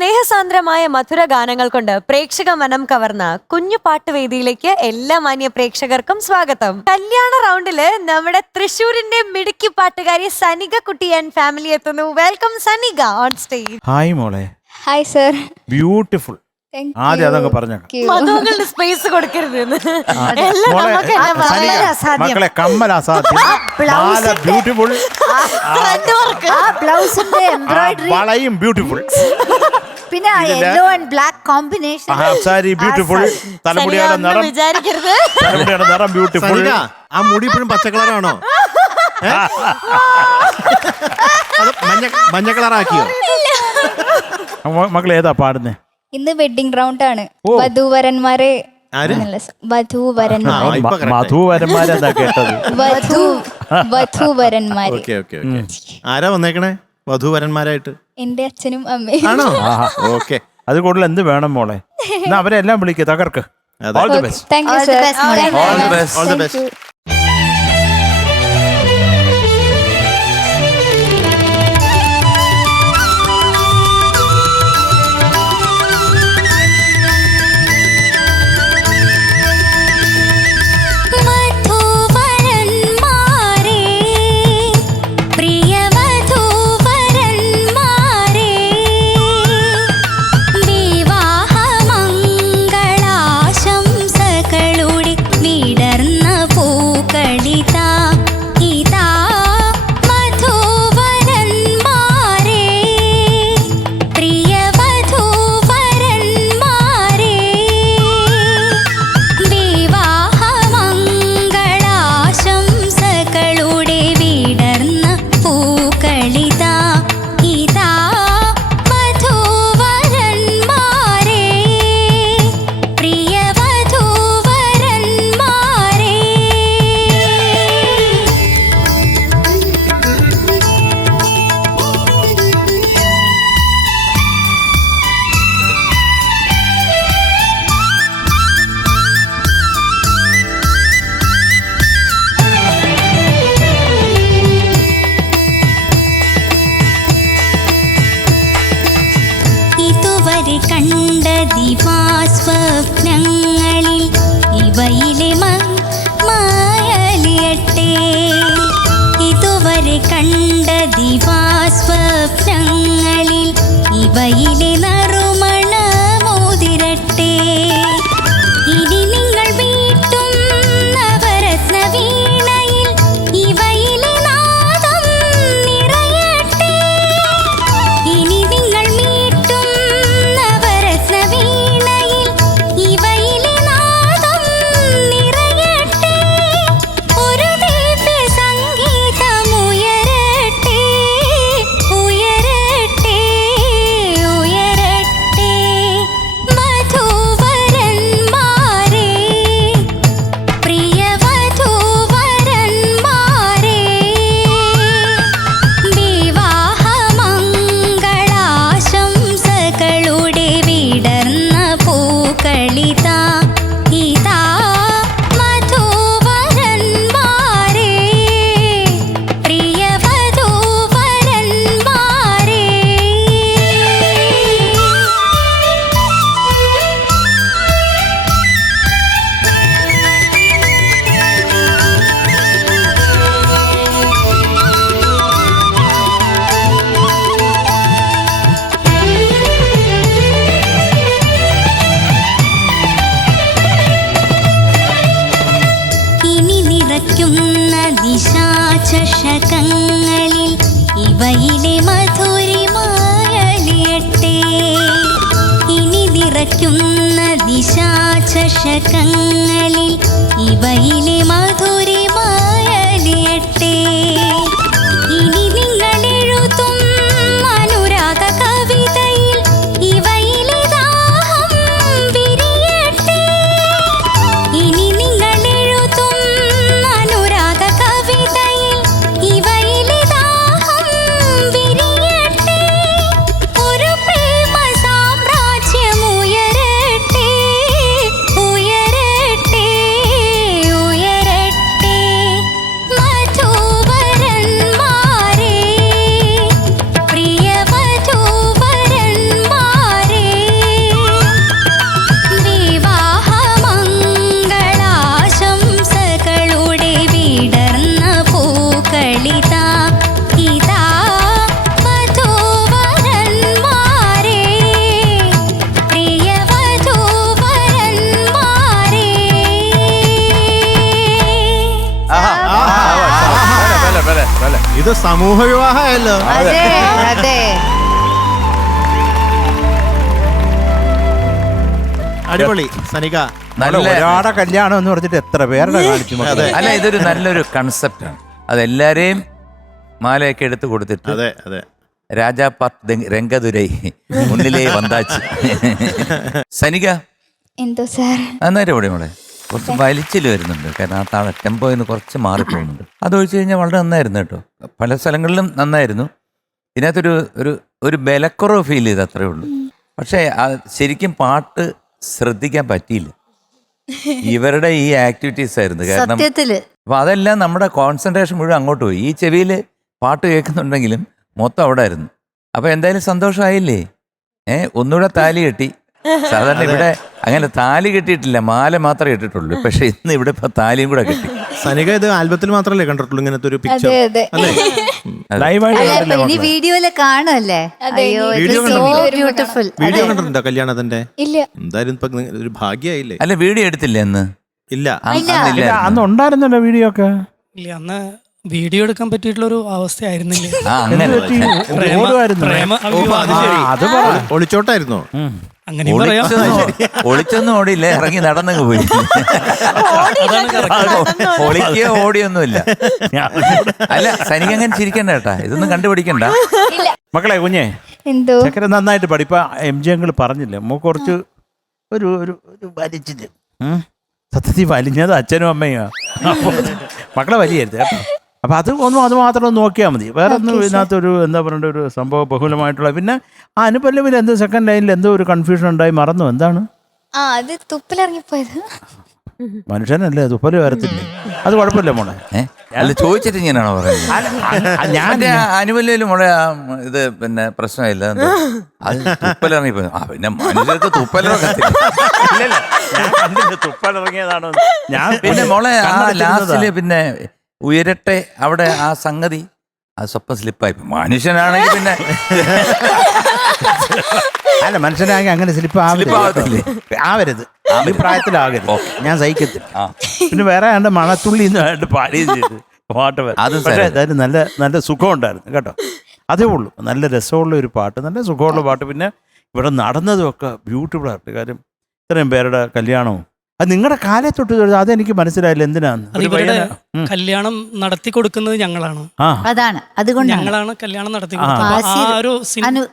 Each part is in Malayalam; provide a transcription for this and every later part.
സ്നേഹസാന്ദ്രമായ മധുര ഗാനങ്ങൾ കൊണ്ട് പ്രേക്ഷക മനം കവർന്ന കുഞ്ഞു പാട്ടുവേദിയിലേക്ക് എല്ലാ മാന്യ പ്രേക്ഷകർക്കും സ്വാഗതം. കല്യാണ റൗണ്ടില് നമ്മുടെ തൃശ്ശൂരിന്റെ മിടുക്കി പാട്ടുകാരി സനിക കുട്ടി ആൻഡ് ഫാമിലി എത്തുന്നു. Welcome Sanika on stage. Hi മോളെ. Hi sir. ബ്യൂട്ടിഫുൾ. ആദ്യം അതങ്ങ് പറഞ്ഞേക്കാം. മധുകളുടെ സ്പേസ് കൊടുക്കരുത്. മക്കളെ കമ്മൽ അസാധ്യം, ബ്യൂട്ടിഫുൾ, ബ്ലൗസിന്റെ എംബ്രോയിഡറി വളയും ബ്യൂട്ടിഫുൾ, പിന്നെ yellow and black combination, sari beautiful, തലമുടിയുടെ നിറം വിചാരിക്കരുത്, തലമുടിയുടെ നിറം ബ്യൂട്ടിഫുൾ. ആ മുടി ഇപ്പോഴും പച്ച കളറാണോ? മഞ്ഞ കളറാക്കിയോ? മക്കൾ ഏതാ പാടുന്നേ? ഇന്ന് വെഡിങ് റൗണ്ട് ആണ്. വധൂവരന്മാരെ മധുവരന്മാരെന്താ കേട്ടത്? വധൂവരന്മാരെ. ആരാ വന്നേക്കണേ വധൂവരന്മാരായിട്ട്? എന്റെ അച്ഛനും അമ്മയും. ആണോ? ഓക്കെ. അത് കൂടുതൽ എന്ത് വേണം മോളെ? എന്നാ അവരെല്ലാം വിളിക്കുക, തകർക്ക്. All the best. Thank you sir. All the best. കണ്ട ദിവാസ്വപ്നങ്ങളിൽ ഇവയിലെ മായലിയട്ടെ. ഇതുവരെ കണ്ട ദിവാസ്വപ്നങ്ങളിൽ ഇവയിലെ നറുമണമോതിരട്ടെ. ഇനി നിങ്ങൾ വീട്ടും നവരത്ന വീണയിൽ ഇവയിലെ നാദം നിറയട്ടെ. ഇനി നിങ്ങൾ വീട്ടും നവരത്ന വീണയിൽ ഇവയിലെ നാദം നിറയട്ടെ. ഒരു ദിവ്യ സംഗീതമുയരട്ടെ, ഉയരട്ടെ, ഉയരട്ടെ. വധൂവരന്മാരെ, പ്രിയ വധൂവരന്മാരെ, വിവാഹമംഗളാശംസകളുടെ വിടർന്ന പൂക്കളിതാ. ഇതാ വധൂവരന്മാരെ, പ്രിയ വധൂവരന്മാരെ. ഇനി നിറയ്ക്കുന്ന ദിശാചഷകങ്ങളിൽ ഇവയിലെ മധുരിമായലിയട്ടെ. ഇനി നിറയ്ക്കുന്ന ദിശാചഷകങ്ങളിൽ ഇവയിലെ മധുരിമായലിയട്ടെ. ഇനി നിങ്ങൾ എഴുതും അനുരാഗ കവിതയിൽ ഇവയിലെ ദാഹം വിരിയട്ടെ. ഇനി നിങ്ങൾ എഴുതും അനുരാഗ കവിതയിൽ ഇവയിലെ ദാഹം വിരിയട്ടെ. ഒരു പ്രേമ സാമ്രാജ്യമുയരട്ടെ, ഉയരട്ടെ, ഉയരട്ടെ. ഇത് സമൂഹ വിവാഹമല്ലോ. അതെ അതെ. അടിപൊളി സനിക. നല്ല ഒരാടെ കല്യാണം എന്ന് പറഞ്ഞിട്ട് എത്ര പേരുടെ കാണിച്ചു മക്കളെ. അല്ല, ഇതൊരു നല്ലൊരു കൺസെപ്റ്റാണ്. അതെല്ലാരെയും മാലയൊക്കെ എടുത്ത് കൊടുത്തിട്ട് അതെ അതെ. രാജാ പാട്ട് രംഗതുരൈ മുന്നിലേ വந்தாച്ച്. സനിക എന്തോ സാർ. നന്നായിട്ട് ഇവിടെ മോളെ കുറച്ച് വലിച്ചിൽ വരുന്നുണ്ട്. കാരണം ആ താഴെ ടെമ്പോ ഇന്ന് കുറച്ച് മാറിപ്പോകുന്നുണ്ട്. അതൊഴിച്ചു കഴിഞ്ഞാൽ വളരെ നന്നായിരുന്നു കേട്ടോ. പല സ്ഥലങ്ങളിലും നന്നായിരുന്നു. ഇതിനകത്തൊരു ഒരു ഒരു ബലക്കുറവ് ഫീൽ ചെയ്ത് അത്രേ ഉള്ളൂ. പക്ഷേ ശരിക്കും പാട്ട് ശ്രദ്ധിക്കാൻ പറ്റിയില്ല. ഇവരുടെ ഈ ആക്ടിവിറ്റീസ് ആയിരുന്നു കാരണം. സത്യത്തില് അപ്പൊ അതെല്ലാം നമ്മുടെ കോൺസെൻട്രേഷൻ മുഴുവൻ അങ്ങോട്ട് പോയി. ഈ ചെവിയിൽ പാട്ട് കേൾക്കുന്നുണ്ടെങ്കിലും മൊത്തം അവിടെ ആയിരുന്നു. അപ്പൊ എന്തായാലും സന്തോഷമായില്ലേ? ഒന്നുകൂടെ താലി കെട്ടി. സാധാരണ ഇവിടെ അങ്ങനെ താലി കെട്ടിയിട്ടില്ല, മാല മാത്രമേ ഇട്ടിട്ടുള്ളൂ. പക്ഷെ ഇന്ന് ഇവിടെ ഇപ്പൊ താലിയും കൂടെ കെട്ടി. സനിക ഇത് ആൽബത്തിൽ മാത്രമല്ലേ കണ്ടിട്ടുള്ളൂ ഇങ്ങനത്തെ ഒരു പിക്ചർ? അതെ അതെ. അല്ലേ? ലൈവായിട്ട് അല്ല കണ്ടില്ലേ ഇനി മക്കളെ? വീഡിയോയില് കാണുമല്ലേ? അയ്യോ വീഡിയോ സോ കണ്ടില്ലേ? ബ്യൂട്ടിഫുൾ. വീഡിയോ കണ്ടിട്ടുണ്ടോ കല്യാണത്തിന്റെ? ഇല്ല. എന്തായാലും ഇപ്പൊ ഒരു ഭാഗ്യായില്ലേ? അല്ല, വീഡിയോ എടുത്തില്ലേ അന്ന്? ഇല്ല. ഇല്ല, അന്ന് ഉണ്ടായിരുന്നല്ലോ വീഡിയോ ഒക്കെ. ഇല്ല, അന്ന് വീഡിയോ എടുക്കാൻ പറ്റിയിട്ടുള്ള ഒരു അവസ്ഥയായിരുന്നില്ല. അങ്ങനെ ഓടുമായിരുന്നു. പ്രേമ ഓ, അത് ശരി. അത് പറ. ഒളിച്ചോട്ടായിരുന്നോ? അങ്ങനെയും പറയാം. ഒളിച്ചൊന്നും ഓടിയില്ല, ഇറങ്ങി നടന്നങ്ങ് പോയി. ഒളിക്കോ ഓടിയൊന്നുമില്ല. അല്ല, സനിക്ക് അങ്ങനെ ചിരിക്കണ്ട കേട്ടാ, ഇതൊന്നും കണ്ടുപിടിക്കണ്ട. മക്കളെ കുഞ്ഞെ എന്തോ. ചക്കര നന്നായിട്ട് പഠിപ്പ. MJ അങ്കിൾ പറഞ്ഞില്ലേ നമുക്ക് കുറച്ച് ഒരു ഒരു ഒരു വലിച്ചിട്ട് സത്യത്തിൽ വലിഞ്ഞത് അച്ഛനും അമ്മയും. അപ്പൊ മക്കളെ വലിയരുത് കേട്ടോ. അപ്പൊ അത് മാത്രം ഒന്ന് നോക്കിയാൽ മതി. വേറെ ഒന്നും ഇതിനകത്തൊരു എന്താ പറയണ്ട ഒരു സംഭവം ബഹുലമായിട്ടുള്ള. പിന്നെ ആ അനുപല്ലവിൽ എന്തോ സെക്കൻഡ് ലൈനിൽ എന്തോ ഒരു കൺഫ്യൂഷൻ ഉണ്ടായി, മറന്നു. എന്താണ്? അത് തുപ്പിലിറങ്ങിപ്പോയത്. മനുഷ്യനല്ലേ തുപ്പല് വരത്തില്ലേ? അത് കുഴപ്പമില്ല മോളെ. അല്ല, ചോദിച്ചിട്ട് ഇങ്ങനെയാണോ പറയുന്നത്? ഞാൻ അനുവല്ലും മോളെ ഇത് പിന്നെ പ്രശ്നമില്ല. അത് തുപ്പലിറങ്ങി പോയി. പിന്നെ മനുഷ്യർക്ക് തുപ്പലിറങ്ങത്തില്ല. തുപ്പലിറങ്ങിയതാണോ? ഞാൻ പിന്നെ മോളെ ആ ലാസ്റ്റില് പിന്നെ ഉയരട്ടെ അവിടെ ആ സംഗതി അത് സ്വപ്പം സ്ലിപ്പായി. മനുഷ്യനാണെങ്കിൽ പിന്നെ അല്ല, മനുഷ്യനാണെങ്കിൽ അങ്ങനെ സ്ലിപ്പ് ആവത്തില്ലേ? ആവരുത്. ഈ പ്രായത്തിലാകരുത്. ഞാൻ സഹിക്കത്തില്ല. പിന്നെ വേറെ ആണ്ട് മണത്തുള്ളി പാടുകയും ചെയ്തു പാട്ട്. പക്ഷേ എന്തായാലും നല്ല നല്ല സുഖം ഉണ്ടായിരുന്നു കേട്ടോ. അതേ ഉള്ളൂ. നല്ല രസമുള്ള ഒരു പാട്ട്, നല്ല സുഖമുള്ള പാട്ട്. പിന്നെ ഇവിടെ നടന്നതും ഒക്കെ ബ്യൂട്ടിഫുൾ ആയിട്ട്. കാര്യം ഇത്രയും പേരുടെ കല്യാണവും അത് നിങ്ങളുടെ കാലത്തൊട്ട് അതെനിക്ക് മനസ്സിലായില്ല എന്തിനാന്ന്. ഇവരുടെ കല്യാണം നടത്തി കൊടുക്കുന്നത് ഞങ്ങളാണ്. അതാണ് അതുകൊണ്ട് ഞങ്ങളാണ് കല്യാണം നടത്തി കൊടുക്കുന്നത്.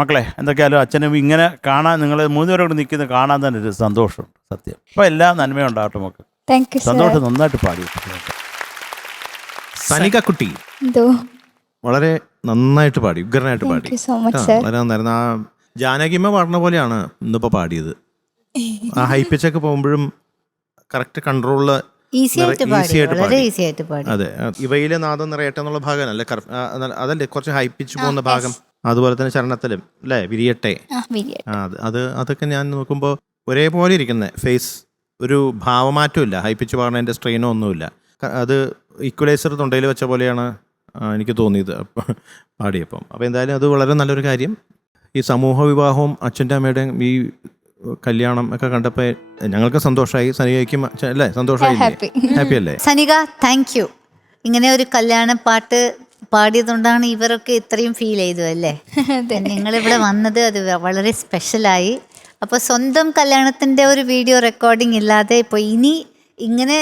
മക്കളെ എന്തൊക്കെയാലും അച്ഛനും ഇങ്ങനെ കാണാൻ, നിങ്ങൾ മൂന്നുപേരും കൂടെ നിൽക്കുന്നത് കാണാൻ തന്നെ ഒരു സന്തോഷമുണ്ട് സത്യം. അപ്പൊ എല്ലാം നന്മ ഉണ്ടാവട്ടെ നമുക്ക്. സന്തോഷം. നന്നായിട്ട് പാടി സനിക കുട്ടി. എന്തോ. വളരെ നന്നായിട്ട് പാടി, ഉഗ്രനായിട്ട് പാടി. വളരെ നന്നായിരുന്നു. ആ ജാനകിമ്മ പാടുന്ന പോലെയാണ് ഇന്നിപ്പോ പാടിയത്. ആ ഹൈ പിച്ചൊക്കെ പോകുമ്പോഴും കറക്റ്റ് കൺട്രോളില് ഈസി ആയിട്ട് പാടി. അതെ, ഇവയിലെ നാദം നിറയട്ടെ എന്നുള്ള ഭാഗം അല്ലേ? അതല്ലേ കുറച്ച് ഹൈ പിച്ച് പോകുന്ന ഭാഗം. അതുപോലെ തന്നെ ചരണത്തിലും അല്ലേ വിരിയട്ടെ. അതൊക്കെ ഞാൻ നോക്കുമ്പോൾ ഒരേപോലെ ഇരിക്കുന്ന ഫേസ്, ഒരു ഭാവമാറ്റമില്ല. ഹൈ പിച്ച് പാടുന്നതിന്റെ സ്ട്രെയിനോ ഒന്നുമില്ല. അത് ഈക്വലൈസർ തൊണ്ടയിൽ വെച്ച പോലെയാണ് എനിക്ക് തോന്നിയത് പാടിയപ്പം. അപ്പോൾ എന്തായാലും അത് വളരെ നല്ലൊരു കാര്യം. ഈ സമൂഹ വിവാഹവും അച്ഛൻ്റെ അമ്മയുടെയും ഈ കല്യാണം ഒക്കെ കണ്ടപ്പോൾ ഞങ്ങൾക്ക് സന്തോഷമായി. സനികയ്ക്കും അല്ലേ സന്തോഷമായി? ഹാപ്പി അല്ലേ? Sanika, thank you. ഇങ്ങനെ ഒരു കല്യാണ പാട്ട് പാടിയതുകൊണ്ടാണ് ഇവരൊക്കെ ഇത്രയും ഫീൽ ചെയ്തു അല്ലേ? നിങ്ങളിവിടെ വന്നത് അത് വളരെ സ്പെഷ്യലായി. അപ്പോൾ സ്വന്തം കല്യാണത്തിൻ്റെ ഒരു വീഡിയോ റെക്കോർഡിംഗ് ഇല്ലാതെ ഇപ്പോൾ ഇനി ഇങ്ങനെ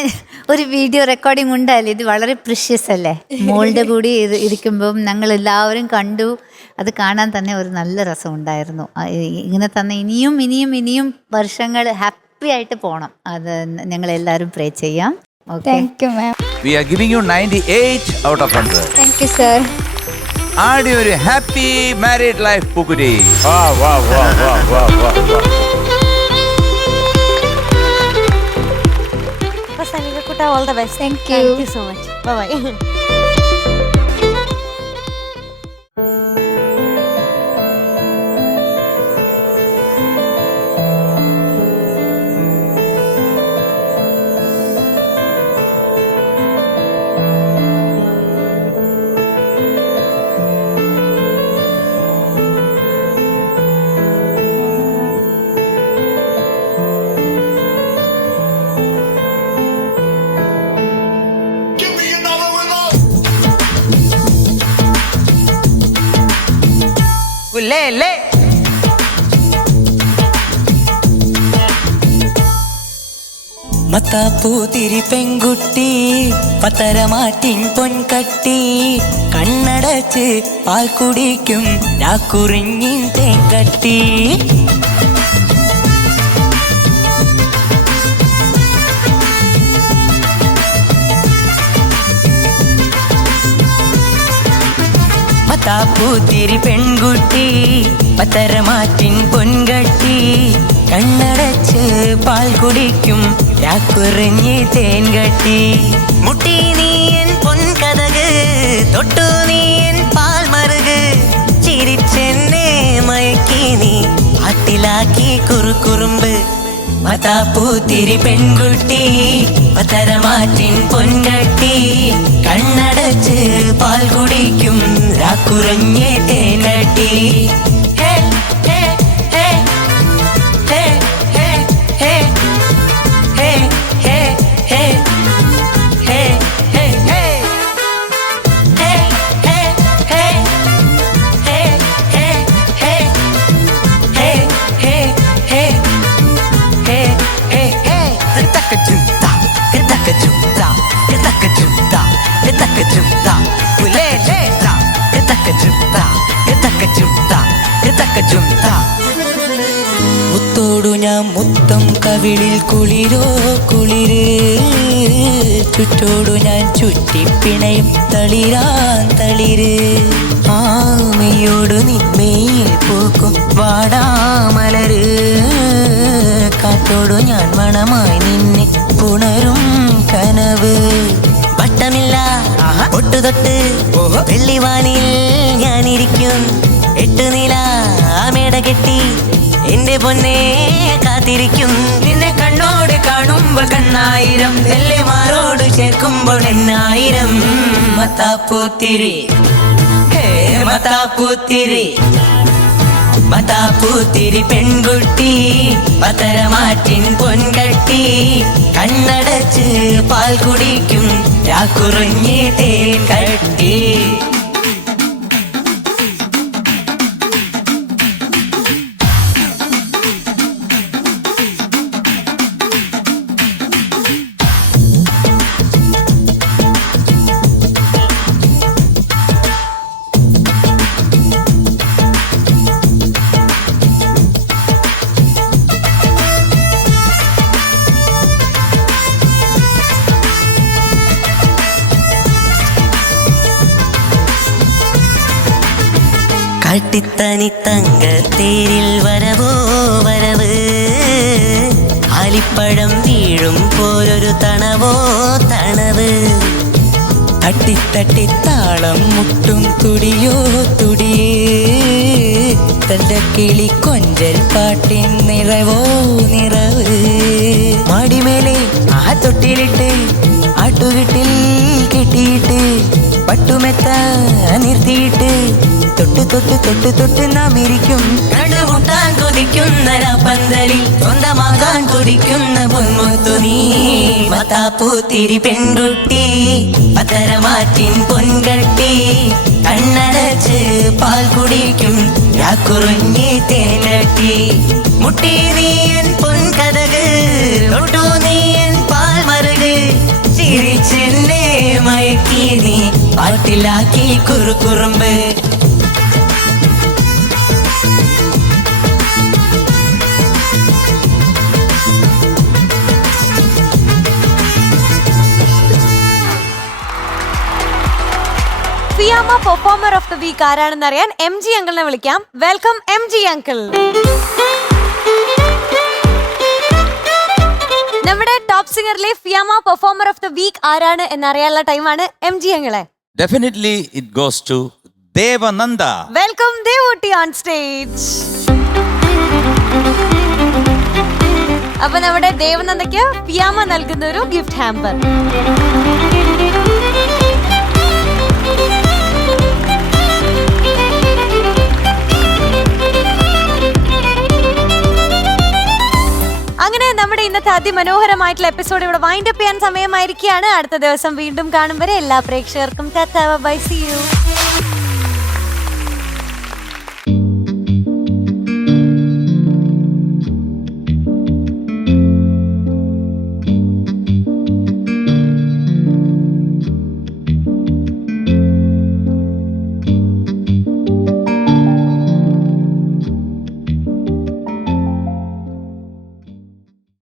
ഒരു വീഡിയോ റെക്കോർഡിംഗ് ഉണ്ടായാലും ഇത് വളരെ പ്രിഷ്യസ് അല്ലേ? മോളുടെ കൂടി ഇരിക്കുമ്പം ഞങ്ങൾ എല്ലാവരും കണ്ടു. അത് കാണാൻ തന്നെ ഒരു നല്ല രസം ഉണ്ടായിരുന്നു. ഇങ്ങനെ തന്നെ ഇനിയും ഇനിയും ഇനിയും വർഷങ്ങൾ ഹാപ്പി ആയിട്ട് പോകണം. അത് ഞങ്ങൾ എല്ലാവരും പ്രേ ചെയ്യാം. Thank you ma'am. We are giving you 98 out of 100. Thank you sir. ആടി ഒരു ഹാപ്പി മാരീഡ് ലൈഫ് പൂക്കുറ്റി. Sanika, all the best. Thank you. Thank you so much. Bye bye. Give me another one. മത്താപ്പൂതിരി പെൺകുട്ടി പത്തരമാറ്റിൻ പൊൻകട്ടി കണ്ണടച്ച് പാൽ കുടിക്കും രാക്കുറിഞ്ഞിൻ തേങ്കട്ടി മത്താപ്പൂത്തിരി പെൺകുട്ടി പത്തരമാറ്റിൻ പൊൻകട്ടി കണ്ണടച്ച് പാൽ കുടിക്കും രാക്കുറിഞ്ഞ് തേൻകട്ടി മുട്ടി നീയൻ പൊൻകഥക് തൊട്ടു നീയൻ പാൽ മറുക് ചിരിച്ചെന്നെ മയക്കി നീ പാട്ടിലാക്കി കുറുകുറുമ്പ് മത്താപ്പൂത്തിരി പെൺകുട്ടി പത്തരമാറ്റിൻ പൊൻകട്ടി കണ്ണടച്ച് പാൽ കുടിക്കും രാക്കുറഞ്ഞ് തേനട്ടി മുത്തോടു ഞാൻ മുത്തം കവിളിൽ കുളിരോ കുളിര് ചുറ്റോടു ഞാൻ ചുറ്റിപ്പിണയും തളിരാൻ തളിര് ആമയോടു നിന്മയിൽ പൂക്കും വാടാമലര് കാറ്റോടു ഞാൻ മണമായി നിന്നെ പുണരും കനവ് വട്ടമില്ല ഒട്ടുതൊട്ട് വെള്ളിവാനിൽ ഞാനിരിക്കും 8 നില മേട കെട്ടി എന്റെ പൊന്നെ കാത്തിരിക്കും നിന്നെ കണ്ണോട് കാണുമ്പോൾ കണ്ണായിരം നെല്ലിമാരോട് ചേർക്കുമ്പോൾ 1000 മത്താപ്പൂത്തിരി മത്താപ്പൂത്തിരി മത്താപ്പൂത്തിരി പെൺകുട്ടി പത്തരമാറ്റിൻ പൊൻകട്ടി കണ്ണടച്ച് പാൽ കുടിക്കും രാക്കുറിഞ്ഞ് തേൻ കട്ടി കാട്ടിത്തനി തങ്കത്തേരിൽ വരവോ വരവ് ആലിപ്പഴം വീഴും പോലൊരു തണവോ തണവ് തട്ടി താളം മുട്ടും തുടിയോ തുടിയേ തന്റെ കിളി കൊഞ്ചൽ പാട്ടിൻ നിറവോ നിറവ് മാടിമേലെ ആ തൊട്ടിലിട്ട് ആട്ടുകെട്ടിൽ കെട്ടിയിട്ട് പട്ടുമെത്ത നിർത്തിയിട്ട് തൊട്ട് തൊട്ട് തൊട്ട് തൊട്ട് നാം ഇരിക്കും കണ്ടുമുട്ടാൻ കൊതിക്കുന്ന പന്തലിൽ സ്വന്തമാകാൻ കൊതിക്കുന്ന പൊന്മുത്തു നീ മത്താപ്പൂത്തിരി പെൺകുട്ടി പത്തരമാറ്റിൻ പൊൻകട്ടി കണ്ണടച്ച് പാൽ കുടിക്കും രാക്കുറിഞ്ഞ് തേനട്ടി മുട്ടി നീയൻ പൊൻകഥക് തൊട്ടു നീയൻ പാൽ മറുക് ചിരിച്ചെന്നെ മയക്കി നീ പാട്ടിലാക്കി കുറുകുറുമ്പ് Fiama performer of the week ആരാണെന്ന് അറിയാൻ MG അങ്കിളിനെ വിളിക്കാം. Welcome MG uncle. നമ്മുടെ ടോപ്പ് സിംഗറിലെ Fiama performer of the week ആരാണ് എന്നറിയാനുള്ള ടൈമാണ് MG അങ്കിളെ. Definitely it goes to Devananda. Welcome Devootty on stage. അപ്പൊ നമ്മുടെ ദേവനന്ദയ്ക്ക് ഫിയാമ നൽകുന്ന ഒരു ഗിഫ്റ്റ് ഹാമ്പർ. അങ്ങനെ നമ്മുടെ ഇന്നത്തെ അതിമനോഹരമായിട്ടുള്ള എപ്പിസോഡ് ഇവിടെ വൈൻഡ് അപ്പ് ചെയ്യാൻ സമയമായിരിക്കുകയാണ്. അടുത്ത ദിവസം വീണ്ടും കാണും വരെ എല്ലാ പ്രേക്ഷകർക്കും ബൈ, സീ യു.